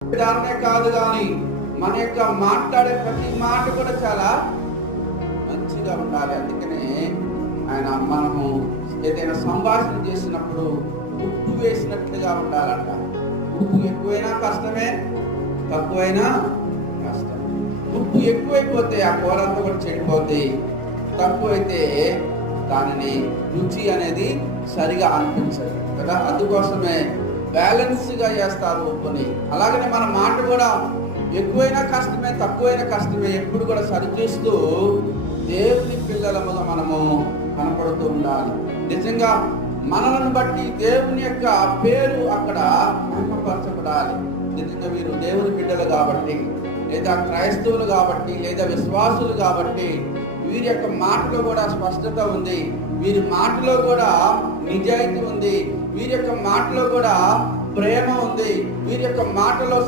దాన్నే కాదు కానీ మన యొక్క మాట్లాడే ప్రతి మాట కూడా చాలా మంచిగా ఉండాలి. అందుకనే ఆయన మనము ఏదైనా సంభాషణ చేసినప్పుడు ఉప్పు వేసినట్లుగా ఉండాలంట. ఉప్పు ఎక్కువైనా కష్టమే, తక్కువైనా కష్టం. ఉప్పు ఎక్కువైపోతే ఆ కూర అంతా కూడా చెడిపోద్ది, తక్కువైతే దానిని రుచి అనేది సరిగా అనిపించదు కదా. అందుకోసమే బ్యాలెన్స్గా చేస్తారు ఉప్పుని. అలాగనే మన మాట కూడా ఎక్కువైనా కష్టమే, తక్కువైనా కష్టమే, ఎప్పుడు కూడా సరిచూస్తూ దేవుని పిల్లలముగా మనము కనపడుతూ ఉండాలి. నిజంగా మనలను బట్టి దేవుని యొక్క పేరు అక్కడ మహిమపరచబడాలి. నిజంగా వీరు దేవుని బిడ్డలు కాబట్టి, లేదా క్రైస్తవులు కాబట్టి, లేదా విశ్వాసులు కాబట్టి వీరి యొక్క మాటలో కూడా స్పష్టత ఉంది, వీరి మాటలో కూడా నిజాయితీ ఉంది, వీరి యొక్క మాటలో కూడా ప్రేమ ఉంది, వీరి యొక్క మాటలో